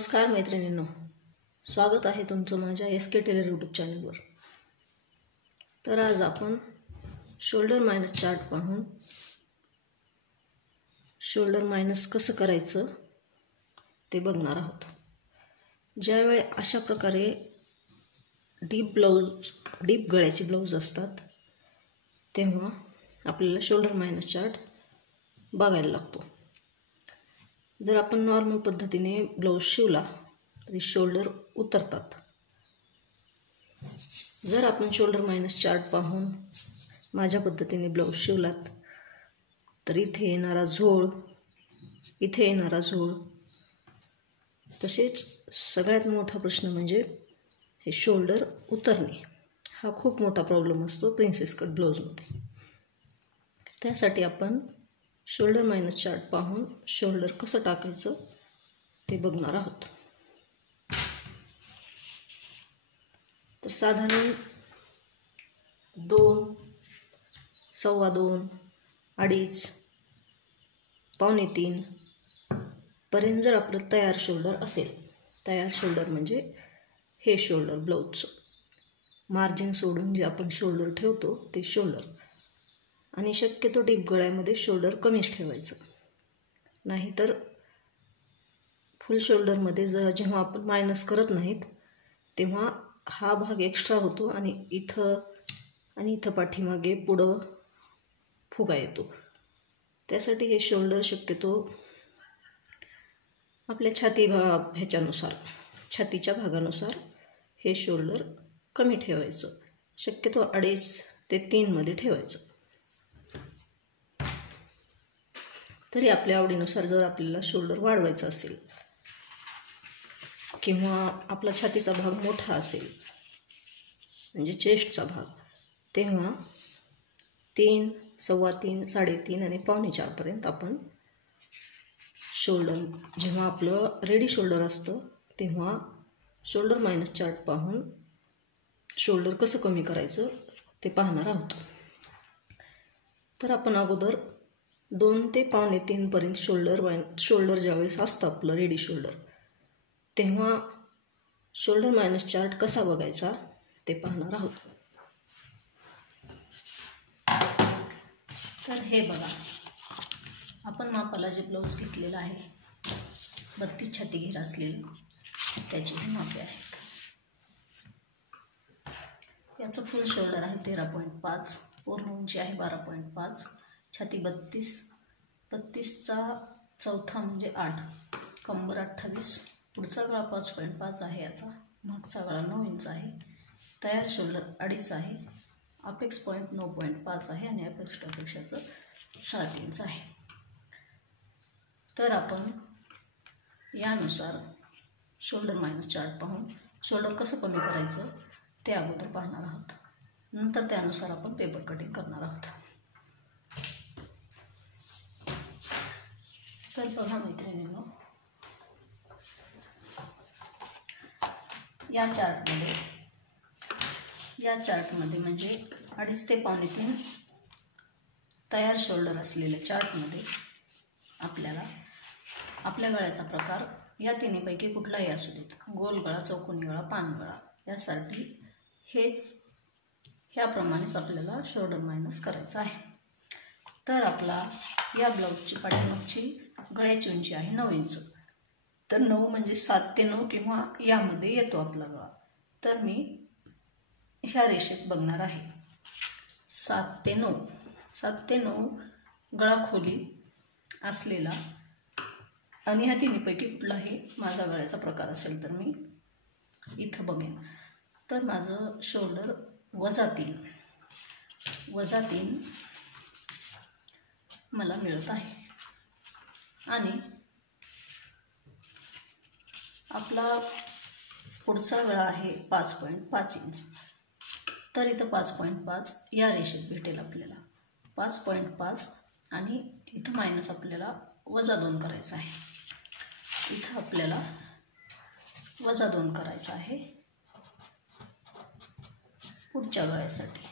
नमस्कार मैत्रिणींनो, स्वागत आहे तुमचं माझ्या SK टेलर यूट्यूब चॅनलवर। तर आज आपण शोल्डर मायनस चार्ट पाहून शोल्डर मायनस कसं करायचं ते बघणार आहोत। ज्यावेळी अशा प्रकारे डीप गळ्याची ब्लाउज असतात तेव्हा आपल्याला शोल्डर मायनस चार्ट बघायला लागतो। जर आपण नॉर्मल पद्धतीने ब्लाउज शिवला तरी शोल्डर उतरतात। जर आपण शोल्डर मायनस चार्ट पाहून माझ्या पद्धतीने ब्लाउज शिवलात तर इथे येणारा झोळ, इथे येणारा झोळ, तसेच सगळ्यात मोठा प्रश्न म्हणजे हे शोल्डर उतरणे। हा खूप मोठा प्रॉब्लेम असतो प्रिन्सेस कट ब्लाउजमध्ये। त्यासाठी आपण शोल्डर मायनस चार्ट पाहून शोल्डर कसं टाकायचं ते बघणार आहोत। तर साधारण 2, 2.25, 2.5, पावणे 3 पर्यंत जर आपलं तयार शोल्डर असेल, तयार शोल्डर म्हणजे हे शोल्डर ब्लाउजचं मार्जिन सोडून जे आपण शोल्डर ठेवतो ते शोल्डर, आणि शक्यतो डीप गळ्यामध्ये शोल्डर कमीच ठेवायचं। नाहीतर फुल शोल्डरमध्ये जेव्हा आपण मायनस करत नाहीत तेव्हा हा भाग एक्स्ट्रा होतो आणि इथं पाठीमागे पुढं फुगा येतो। त्यासाठी हे शोल्डर शक्यतो आपल्या छातीच्या भागानुसार हे शोल्डर कमी ठेवायचं। शक्यतो 2.5 ते 3 मध्ये ठेवायचं। तरी आपल्या आवडीनुसार जर आपल्याला शोल्डर वाढवायचा असेल किंवा आपला छातीचा भाग मोठा असेल म्हणजे चेस्टचा भाग, तेव्हा 3, 3.25, 3.5 आणि पावणे 4 पर्यंत आपण शोल्डर, जेव्हा आपलं रेडी शोल्डर असतं तेव्हा शोल्डर मायनस चार्ट पाहून शोल्डर कसं कमी करायचं ते पाहणार आहोत। तर आपण अगोदर 2 ते पावणे 3 पर्यंत शोल्डर ज्यावेळेस असतं आपलं रेडी शोल्डर तेव्हा शोल्डर मायनस चार्ट कसा बघायचा ते पाहणार आहोत। तर हे बघा, आपण मापाला जे ब्लाऊज घेतलेलं आहे 32 छाती घेर असलेलं त्याची ही मापे आहेत। याचं फुल शोल्डर आहे 13.5, पूर्ण उंची आहे 12.5, छाती 32चा चौथा म्हणजे 8, कंबर 28, पुढचा गळा 5.5 आहे, याचा मागचा गळा 9 इंच आहे, तयार शोल्डर 2.5 आहे, अपेक्स पॉईंट 9.5 आहे आणि अपेक्स टू अपेक्षाचं 7 इंच आहे। तर आपण यानुसार शोल्डर मायनस चार्ट पाहून शोल्डर कसं कमी करायचं ते अगोदर पाहणार आहोत। नंतर त्यानुसार आपण पेपर कटिंग करणार आहोत। तर बघा मैत्रिणींनो, या चार्टमध्ये म्हणजे 2.5 ते पावणे 3 तयार शोल्डर असलेल्या चार्टमध्ये आपल्याला आपल्या गळ्याचा प्रकार या तिन्हीपैकी कुठलाही असू देत, गोल गळा, चौकोनी गळा, पान गळा, यासाठी ह्याप्रमाणेच आपल्याला शोल्डर मायनस करायचं आहे। तर आपला या ब्लाऊजची पाठीमागची गळ्याची उंची आहे 9 इंच। तर 9 म्हणजे 7 ते 9 किंवा यामध्ये येतो आपला गळा। तर मी ह्या रेषेत बघणार आहे 7 ते 9 गळा खोली असलेला, आणि ह्या तिन्हीपैकी कुठलाही माझा गळ्याचा प्रकार असेल तर मी इथं बघेन। तर माझं शोल्डर -3 मला मिळत आहे, आणि आपला पुढचा गळा आहे 5.5 इंच। तर इथं 5.5 या रेषेत भेटेल आपल्याला 5.5, आणि इथं मायनस आपल्याला -2 करायचं आहे। इथं आपल्याला -2 करायचं आहे पुढच्या गळ्यासाठी,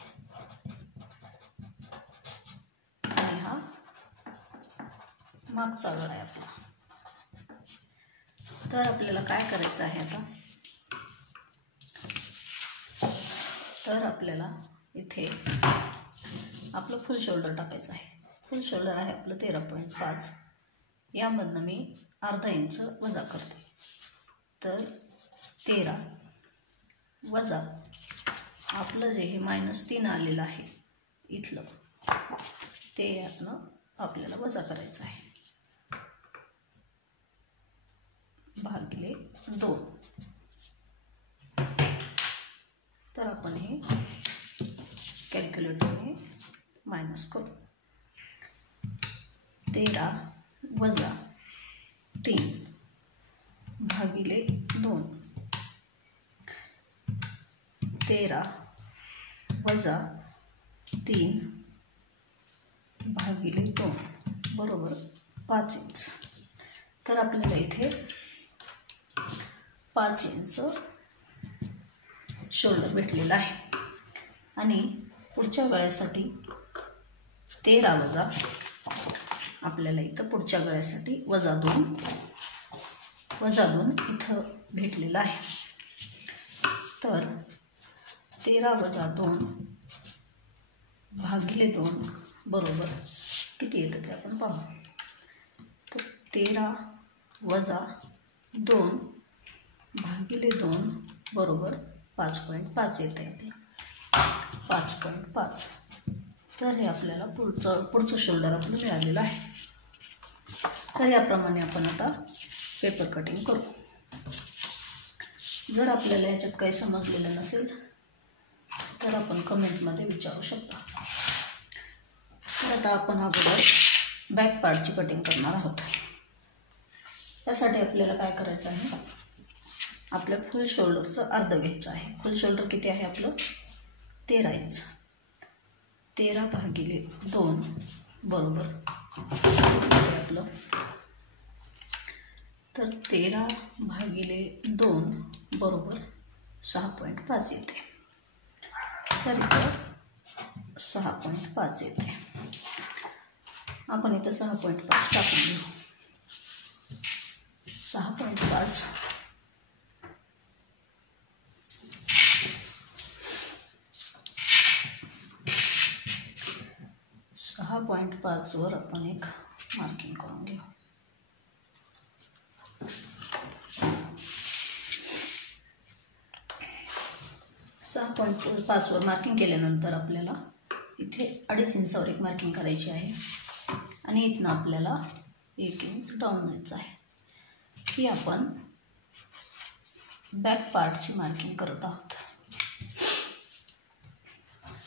आणि हा मागचा गळा आहे आपला। तर आपल्याला काय करायचं आहे आता, तर आपल्याला इथे आपलं फुल शोल्डर टाकायचं आहे. फुल शोल्डर आहे आपलं 13.5. यामधनं मी अर्धा इंच वजा करते. तर 13 वजा आपलं जे हे -3 आलेलं आहे इथलं, ते यातनं आपल्याला वजा करायचं आहे. भागिले 2. तर आपण हे कॅल्क्युलेटरने मायनस करू. 13 वजा 3 भागिले 2. 13 वजा 3 भागिले 2 बरोबर 5 इंच. तर आपल्याला इथे 5 इंच शोल्डर भेटलेला आहे. आणि पुढच्या गळ्यासाठी 13 वजा आपल्याला इथं पुढच्या गळ्यासाठी वजा 2 इथं भेटलेला आहे. तर 13 वजा 2 भागिले 2 बरोबर किती येतं ते आपण पाहू. तर 13 वजा 2 भागिले 2 बरोबर 5.5 येते आपलं. 5.5. तर हे आपल्याला पुढचं शोल्डर आपलं मिळालेलं आहे. तर याप्रमाणे आपण आता पेपर कटिंग करू. जर आपल्याला याच्यात काही समजलेलं नसेल तर आपण कमेंटमध्ये विचारू शकता. तर आता आपण अगोदर बॅक पार्टची कटिंग करणार आहोत. त्यासाठी आपल्याला काय करायचं आहे, आपल्या फुल शोल्डरचं अर्ध घ्यायचं आहे. फुल शोल्डर किती आहे आपलं 13 इंच. 13 भागिले 2 बरोबर आपलं, तर 13 भागिले 2 बरोबर 6.5 येते. तर इथं 6.5 येते. आपण इथं 6.5 टाकून घेऊ. 6.5 6.5 वर आपण एक मार्किंग करून घेऊ. .5 वर मार्किंग केल्यानंतर आपल्याला इथे 2.5 इंचावर एक मार्किंग करायची आहे. आणि इथनं आपल्याला 1 इंच डाऊन द्यायचं आहे. ही आपण बॅक पार्टची मार्किंग करत आहोत.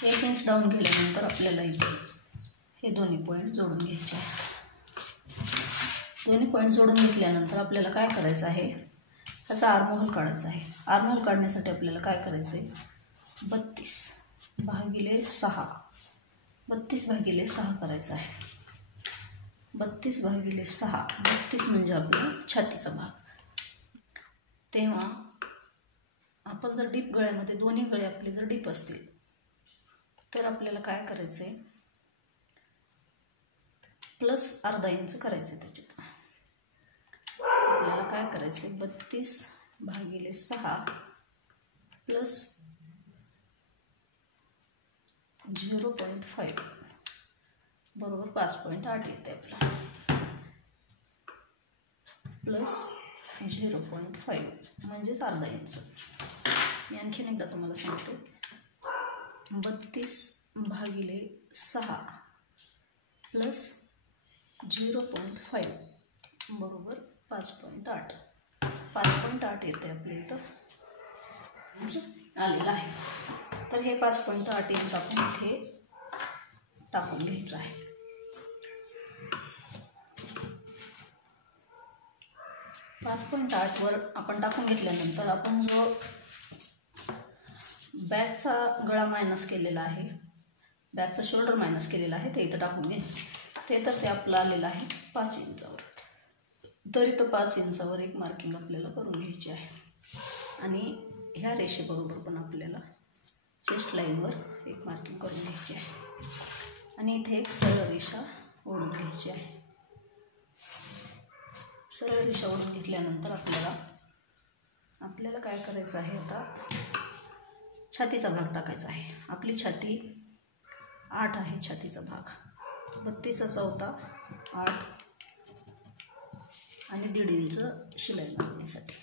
1 इंच डाऊन केल्यानंतर आपल्याला इथे हे दोन्ही पॉईंट जोडून घ्यायचे आहेत. दोन्ही पॉईंट जोडून घेतल्यानंतर आपल्याला काय करायचं आहे, त्याचा आर्महोल काढायचा आहे. आर्महोल काढण्यासाठी आपल्याला काय करायचं आहे, 32 भागिले 6 करायचं आहे. 32 भागिले 6, 32 म्हणजे आपला छातीचा भाग. तेव्हा आपण जर डीप गळ्यामध्ये दोन्ही गळे आपले जर डीप असतील तर आपल्याला काय करायचं आहे, प्लस अर्धा इंच करायचं. त्याच्यात आपल्याला काय करायचं आहे, 32 भागिले 6 प्लस 0.5 बरोबर 5.8 येते आपला. प्लस 0.5 म्हणजेच अर्धा इंच. मी आणखीन एकदा तुम्हाला सांगते, 32 भागिले 6 प्लस 0.5 बरोबर 5.8. 5.8 येते आपल्या इथं आलेलं आहे. तर हे 5.8 इंच आपण इथे टाकून घ्यायचं आहे. .8 वर आपण टाकून घेतल्यानंतर आपण जो बॅकचा गळा मायनस केलेला आहे, बॅकचा शोल्डर मायनस केलेला आहे, ते इथं टाकून घ्यायचं. ते आपलं आलेलं आहे 5 इंचावर. तर इथं 5 इंचावर एक मार्किंग आपल्याला करून घ्यायची आहे. आणि ह्या रेषेबरोबर पण आपल्याला चेस्ट लाईनवर एक मार्किंग करून घ्यायची आहे. आणि इथे एक सरळ रेषा ओढून घ्यायची आहे. सरळ रेषा ओढून घेतल्यानंतर आपल्याला काय करायचं आहे, आता छातीचा भाग टाकायचा आहे. आपली छाती 8 आहे. छातीचा भाग 32/4 8 आणि 1.5 इंच शिलाई मारण्यासाठी.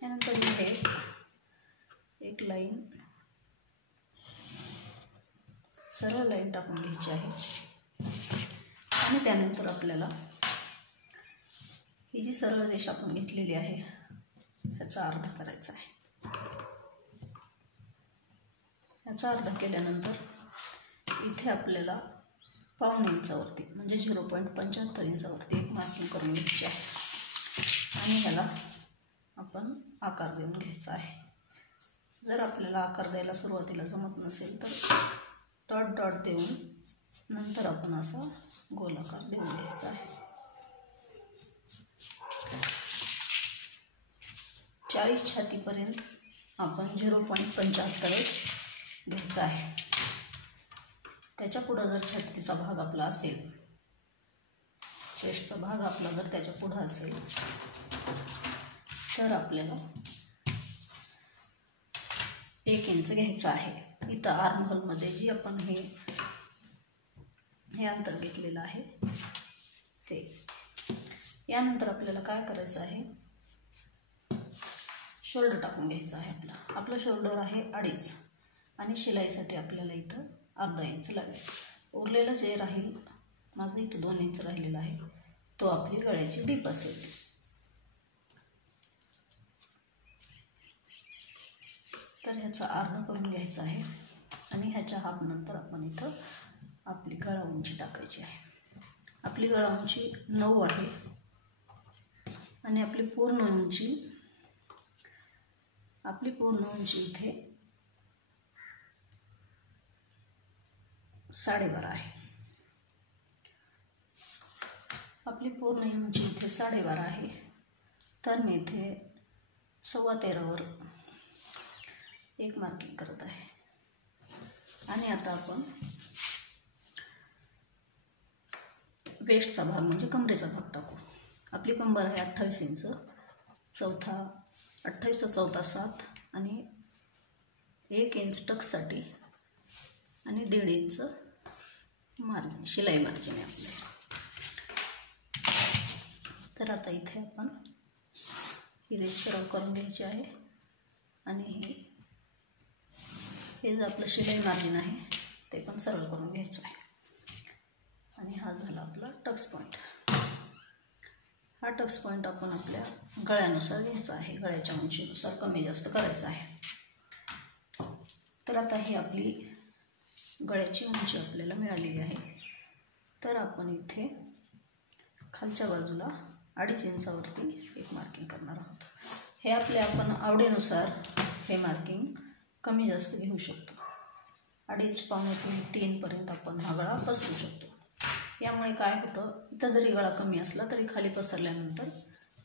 त्यानंतर इथे एक लाईन, सरळ लाईन टाकून घ्यायची आहे. आणि त्यानंतर आपल्याला ही जी सरळ रेषा आपण घेतलेली आहे ह्याचा अर्धा करायचा आहे. ह्याचा अर्धा केल्यानंतर इथे आपल्याला 1.5 इंचावरती म्हणजे 0.75 इंचावरती एक मार्किंग करून घ्यायची आहे. आणि ह्याला आपण आकार देऊन घ्यायचा आहे. जर आपल्याला आकार द्यायला सुरुवातीला जमत नसेल तर डॉट डॉट देऊन नंतर आपण असा गोलाकार देऊन घ्यायचा आहे. 40 छातीपर्यंत आपण 0.75 घ्यायचा आहे. त्याच्या पुढं जर छातीचा भाग आपला असेल, चेस्टचा भाग आपला जर त्याच्या पुढं असेल तर आपल्याला 1 इंच घ्यायचं आहे. इथं आर्महोलमध्ये जी आपण हे अंतर घेतलेलं आहे ते. यानंतर आपल्याला काय करायचं आहे, शोल्डर टाकून घ्यायचा आहे. आपला शोल्डर आहे 2.5 आणि शिलाईसाठी आपल्याला इथं अर्धा इंच लागेल. उरलेलं जे राहील, माझं इथं 2 इंच राहिलेलं आहे, तो आपली गळ्याची डीप असेल. तर ह्याचा अर्धा करून घ्यायचा आहे आणि ह्याच्या हाफ नंतर आपण इथं आपली गळा उंची टाकायची आहे. आपली गळा उंची 9 आहे आणि आपली पूर्ण उंची इथे 12.5 आहे. आपली पूर्ण उंची इथे 12.5 आहे. तर मी इथे 13.15वर एक मार्किंग करत आहे. आणि आता आपण वेस्टचा भाग म्हणजे कमरेचा भाग टाकू. आपली कंबर आहे 28 इंच, 28/4 7 आणि 1 इंच टक्ससाठी आणि 1.5 इंच मार्जिन, शिलाई मार्जिन आहे आपल्याला. तर आता इथे आपण ही रेष सरळ करून घ्यायची आहे आणि हे जे आपलं शिलाई मार्जिन आहे ते पण सरळ करून घ्यायचं आहे. आणि हा झाला आपला टक्स पॉईंट. हा टक्स पॉईंट आपण आपल्या गळ्यानुसार घ्यायचा आहे, गळ्याच्या उंचीनुसार कमी जास्त करायचं आहे. तर आता ही आपली गळ्याची उंची आपल्याला मिळालेली आहे. तर आपण इथे खालच्या बाजूला 2.5 इंचावरती एक मार्किंग करणार आहोत. हे आपण आवडीनुसार हे मार्किंग कमी जास्त घेऊ शकतो. 2.5, 2.25, 3 पर्यंत आपण हा गळा पसरू शकतो. यामुळे काय होतं, इथं जरी गळा कमी असला तरी खाली पसरल्यानंतर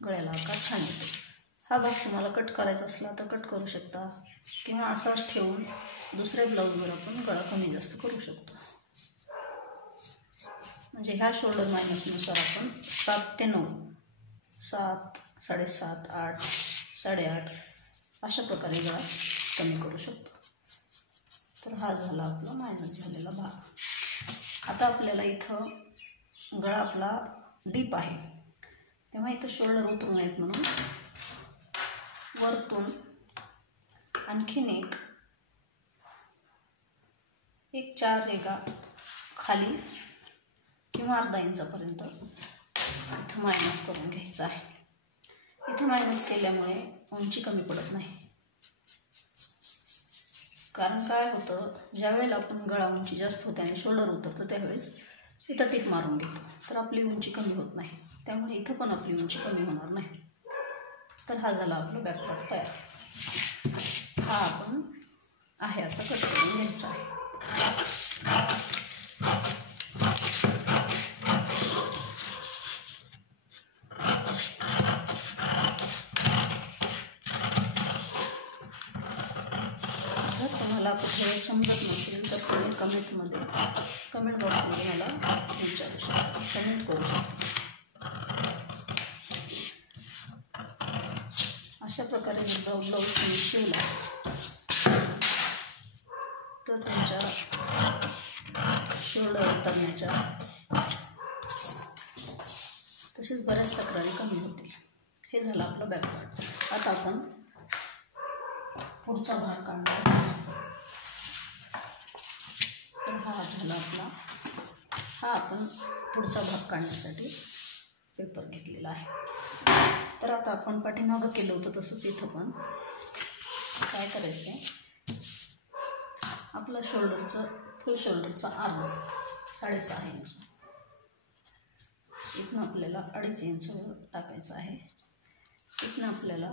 गळ्याला आकार छान येतो. हा भाग तुम्हाला कट करायचा असला तर कट करू शकता किंवा असाच ठेवून दुसऱ्या ब्लाऊजवर आपण गळा कमी जास्त करू शकतो. म्हणजे ह्या शोल्डर मायनसनुसार आपण 7 ते 9, 7, 7.5, 8, 8.5 अशा प्रकारे गळा कमी करू शकतो. तर हा झाला आपला मायनस झालेला भाग. आता आपल्याला इथं गळा आपला डीप आहे तेव्हा इथं शोल्डर उतरू नयेत म्हणून वरतून आणखीन एक 4 रेगा खाली किंवा अर्धा इंचापर्यंत इथं मायनस करून घ्यायचं आहे. इथं मायनस केल्यामुळे उंची कमी पडत नाही. कारण काय होतं, ज्यावेळेला आपण गळा उंची जास्त होते आणि शोल्डर उतरतं त्यावेळेस इथं टिप मारून घेतो तर आपली उंची कमी होत नाही. त्यामुळे इथं पण आपली उंची कमी होणार नाही. तर हा झाला आपला बॅकपार्ट तयार. हा आपण आहे असा कट करून घ्यायचा आहे. कुठे समजत नसेल तर तुम्ही कमेंट बॉक्समध्ये मला विचारू शकता, कमेंट करू शकता. प्रकारे जर ब्लाऊज तुम्ही शिवला तर तुमच्या शोल्डर उतरण्याच्या तसेच बऱ्याच तक्रारी कमी होतील. हे झालं आपलं बॅक पार्ट. आता आपण पुढचा भाग काढणार. तर हा झाला आपला. हा आपण पुढचा भाग काढण्यासाठी पेपर घेतलेला आहे. तर आता आपण पाठीमागं केलं होतं तसंच इथं पण काय करायचं आहे, आपलं शोल्डरचं फुल शोल्डरचा अर्धा 6.5 इंच इथनं आपल्याला 2.5 इंच टाकायचं आहे. इथनं आपल्याला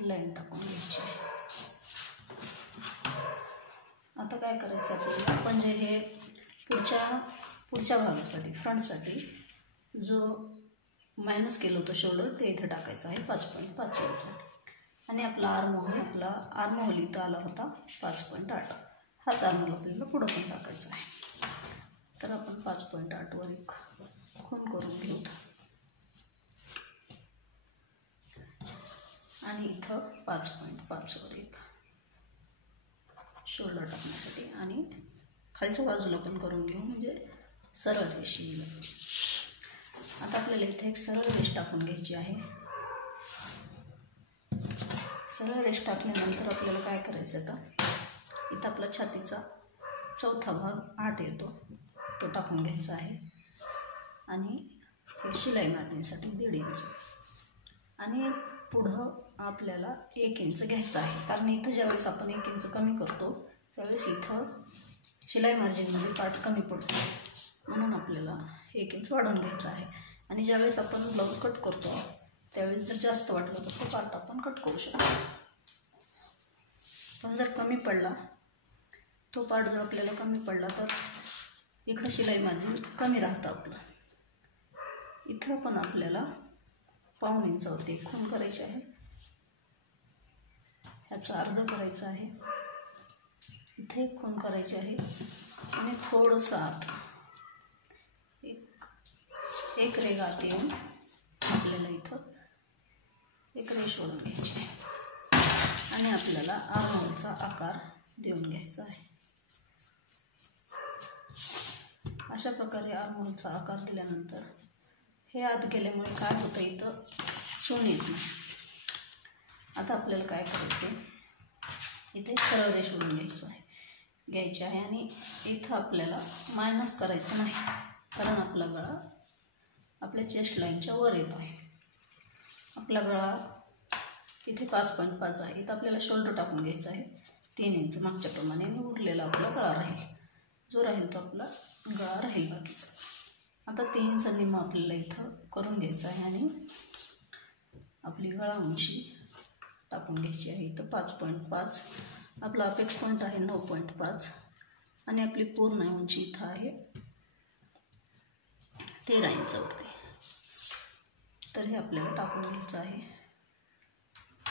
लाईन टाकून घ्यायची आहे. आता काय करायचं आपल्याला, आपण जे हे पुढच्या भागासाठी फ्रंटसाठी जो मायनस केलं होतं शोल्डर ते इथं टाकायचं आहे 5.5 इंच. आणि आपला आर्महोल इथं आला होता 5.8. हाच आर्महोल आपल्याला पुढं पण टाकायचा आहे. तर आपण 5.8 वर एक खूण करून घेऊ आणि इथं 5.5 वर एक शोल्डर टाकण्यासाठी आणि खालच्या बाजूला पण करून घेऊ, म्हणजे सरळ रेष येईल. आता आपल्याला इथे एक सरळ रेष टाकून घ्यायची आहे. सरळ रेष टाकल्यानंतर आपल्याला काय करायचं, आता इथं आपला छातीचा चौथा भाग 8 येतो तो टाकून घ्यायचा आहे. आणि हे शिलाई मार्जिनसाठी 1.5 इंच आणि पुढं आपल्याला 1 इंच घ्यायचं आहे. कारण इथं ज्यावेळेस आपण 1 इंच कमी करतो त्यावेळेस इथं शिलाई मार्जिनमध्ये पार्ट कमी पडतो, म्हणून आपल्याला 1 इंच वाढवून घ्यायचं आहे. आणि ज्यावेळेस आपण ब्लाऊज कट करतो त्यावेळेस जर जास्त वाटलं तर तो पार्ट आपण कट करू शकतो. पण जर कमी पडला, तो पार्ट जर आपल्याला कमी पडला तर इकडं शिलाई मार्जिन कमी राहतं आपलं. इथं पण आपल्याला 1.5 इंचावरती खूण करायची आहे. ह्याचं अर्ध करायचं आहे. इथे एक खूण करायची आहे आणि थोडंसं आत एक रेघ आत येऊन आपल्याला इथं एक रेष ओढून घ्यायची आहे आणि आपल्याला आर्महोलचा आकार देऊन घ्यायचा आहे. अशा प्रकारे आर्महोलचा आकार दिल्यानंतर हे आत गेल्यामुळे काय होतं, इथं चून येत नाही. आता आपल्याला काय करायचं, इथे सरळ रेष ओढून घ्यायची आहे आणि इथं आपल्याला मायनस करायचं नाही, कारण आपला गळा आपल्या चेस्ट लाईनच्या वर येतो आहे. आपला गळा इथे 5.5 आहे. इथं आपल्याला शोल्डर टाकून घ्यायचं आहे 3 इंच मागच्या प्रमाणे. उरलेला आपला गळा राहील, जो राहील तो आपला गळा राहील बाकीचा. आता 3 इंच निम्मा आपल्याला इथं करून घ्यायचं आहे आणि आपली गळा उंची टाकून घ्यायची आहे. इथं 5.5 आपला अपेक्स पॉईंट आहे 9.5 आणि आपली पूर्ण उंची इथं आहे 13 इंचावरती. तर हे आपल्याला टाकून घ्यायचं आहे.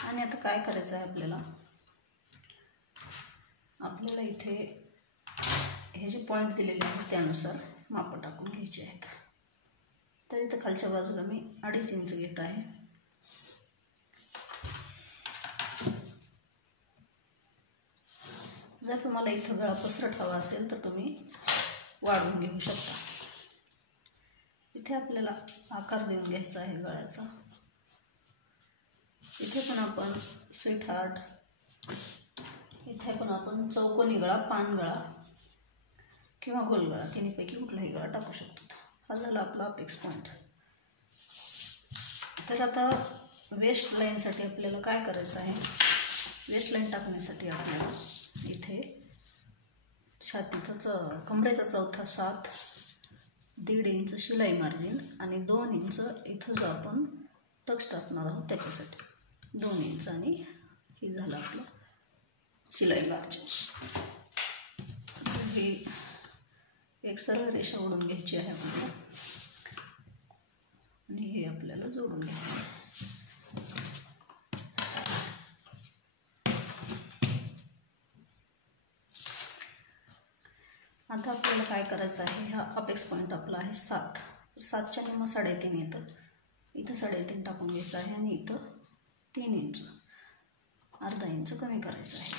आणि आता काय करायचं आहे, आपल्याला इथे हे जे पॉईंट दिलेले आहेत त्यानुसार मापं टाकून घ्यायचे आहेत. तर इथं खालच्या बाजूला मी 2.5 इंच घेत आहे. जर तुम्हाला इथं गळा पसरट हवा असेल तर तुम्ही वाढवून घेऊ शकता. इथे आपल्याला आकार देऊन घ्यायचा आहे गळ्याचा. इथे पण आपण स्वीट हार्ट, इथे पण आपण चौकोनी गळा, पान गळा किंवा गोल गळा, तिन्हीपैकी कुठलाही गळा टाकू शकतो. हा झाला आपला अपेक्स पॉईंट. तर आता वेस्ट लाईनसाठी आपल्याला काय करायचं आहे, वेस्ट लाईन टाकण्यासाठी आपल्याला इथे छातीचा कमरेचा चौथा 7, 1.5 इंच शिलाई मार्जिन आणि 2 इंच इथं जो आपण टक्स टाकणार आहोत त्याच्यासाठी 2 इंच आणि हे झालं आपलं शिलाई मार्जिन. हे एक सरळ रेषा ओढून घ्यायची आहे आपल्याला आणि हे आपल्याला जोडून घ्यायचं आहे. आता आपल्याला काय करायचं आहे, हा अपेक्स पॉईंट आपला आहे 7. 7च्या निम्मा 3.5 येतं. इथं 3.5 टाकून घ्यायचं आहे आणि इथं 3 इंच, अर्धा इंच कमी करायचं आहे.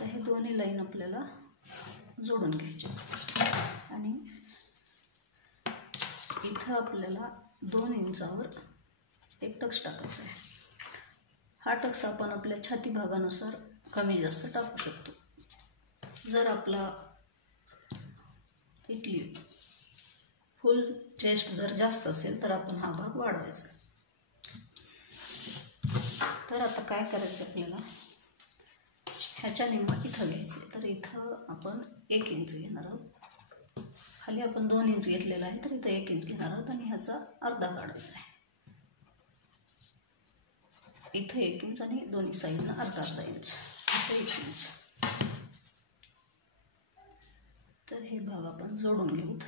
तर हे दोन्ही लाईन आपल्याला जोडून घ्यायचे आणि इथं आपल्याला 2 इंचावर एक टक्स टाकायचा आहे. हा टक्स आपण आपल्या छाती भागानुसार कमी जास्त टाकू शकतो. जर आपला इथली फुल चेस्ट जर जास्त असेल तर आपण हा भाग वाढवायचा. तर आता काय करायचं आपल्याला, ह्याच्या निम्मा इथं घ्यायचं. तर इथं आपण 1 इंच घेणार आहोत. खाली आपण 2 इंच घेतलेला आहे, तर इथं 1 इंच घेणार आहोत आणि ह्याचा अर्धा काढायचा आहे. इथं 1 इंच आणि दोन्ही साईडनं अर्धा इंच, इथं 1 इंच. तर हे भाग आपण जोडून घेऊ.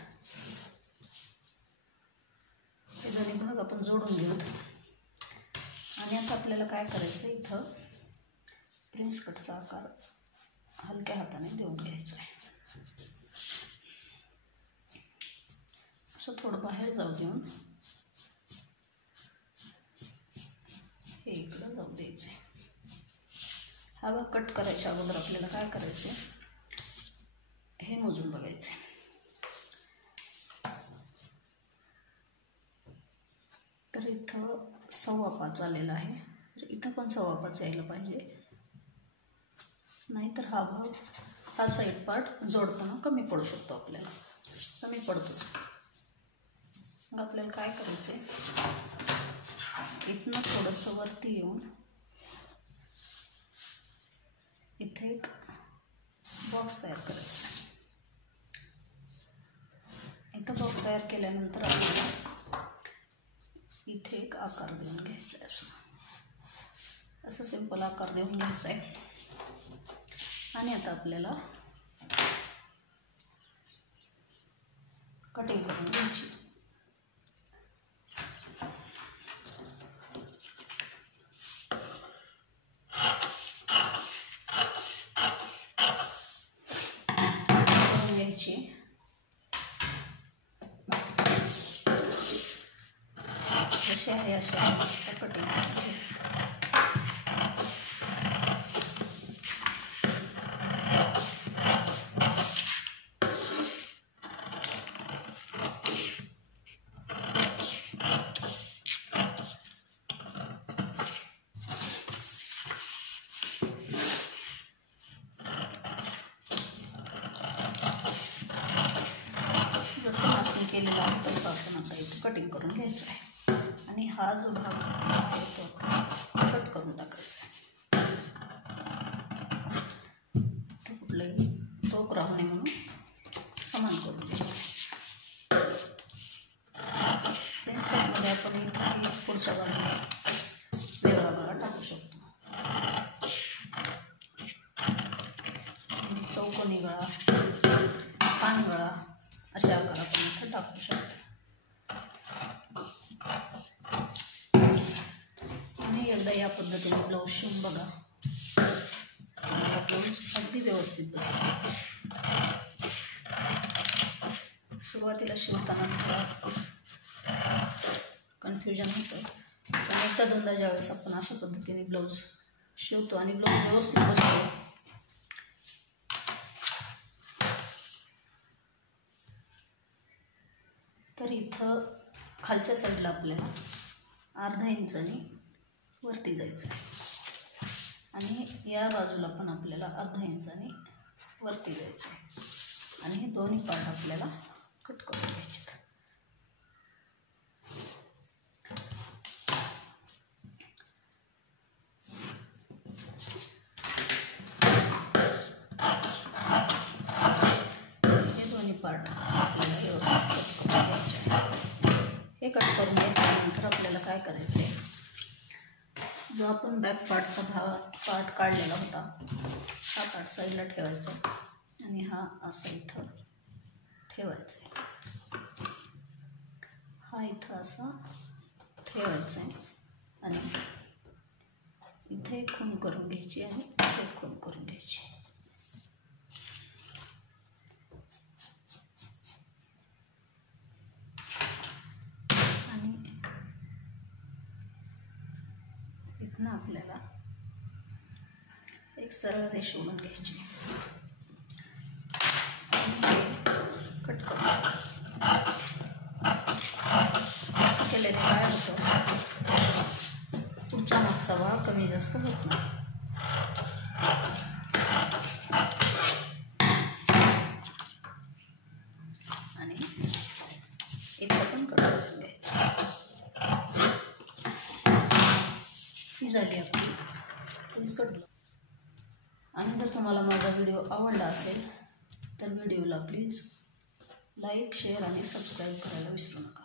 हे दोन्ही भाग आपण जोडून घेऊ. आणि आता आपल्याला काय करायचं, इथं प्रिन्स कटचा आकार हलक्या हाताने देऊन घ्यायचा आहे. असं थोडं बाहेर जाऊ देऊन हे इकडं जाऊ द्यायचं आहे. हा भाग कट करायच्या अगोदर आपल्याला काय करायचं, हे मोजून बघायचं. तर इथं 5.25 आलेला आहे, तर इथं पण 5.25 यायला पाहिजे, नाहीतर हा भाग, हा साईड पार्ट जोडताना कमी पडू शकतो, आपल्याला कमी पडतोच. मग आपल्याला काय करायचं आहे, इथनं थोडंसं वरती येऊन इथे एक बॉक्स तयार करायचा. इथं बॉक्स तयार केल्यानंतर आपल्याला इथे एक आकार देऊन घ्यायचा आहे. असं सिंपल आकार देऊन घ्यायचा आहे. आणि आता आपल्याला कटिंग करून घ्यायची. अशी आहे, अशी आहे कटिंग. जसं आपण केलेलं आहे तसं आपण आता इथे कटिंग करून घ्यायचं आहे. आणि हा जो भाग आहे तो कट करून टाकायचा. तो कुठलाही टोक राहू नये म्हणून समान करून घ्यायचं. प्रिन्स कटमध्ये आपण इथे पुढच्या बाजूला वेगळा गळा टाकू शकतो. चौकोनी गळा, पान गळा अशा आकार आपण इथे टाकू शकतो. एकदा या पद्धतीने ब्लाऊज शिवून बघा, ब्लाऊज अगदी व्यवस्थित बसेल. सुरुवातीला शिवताना थोडा कन्फ्युजन होतं, पण एकदा दोनदा ज्यावेळेस आपण अशा पद्धतीने ब्लाऊज शिवतो आणि ब्लाऊज व्यवस्थित बसतो, तर इथं खालच्या साईडला आपल्याला अर्धा इंचाने वरती जायचं आहे आणि या बाजूला पण आपल्याला अर्धा इंचाने वरती जायचं आहे. आणि हे दोन्ही पार्ट आपल्याला कट करून घ्यायचे. हे दोन्ही पार्ट आपल्याला व्यवस्थित कट करून घ्यायचे आहे. हे कट करून घेतल्यानंतर आपल्याला काय करायचं आहे, जो आपण बॅक पार्टचा पार्ट काढलेला होता हा पार्ट साईडला ठेवायचा आणि हा असा इथं ठेवायचा आहे. हा इथं असा ठेवायचा आहे आणि इथे एक खूण करून घ्यायची आणि इथे एक खूण करून घ्यायची. आणि आपल्याला एक सरळ रेष ओढून घ्यायची, कट करू. असं केल्याने काय होतं, पुढच्या मागचा भाग कमी जास्त होत नाही. आणि इथं पण कट करून घ्यायचं. ही झाली आपली पीस कट. आणि जर तुम्हाला माझा व्हिडिओ आवडला असेल तर व्हिडिओला प्लीज लाईक, शेअर आणि सबस्क्राईब करायला विसरू नका.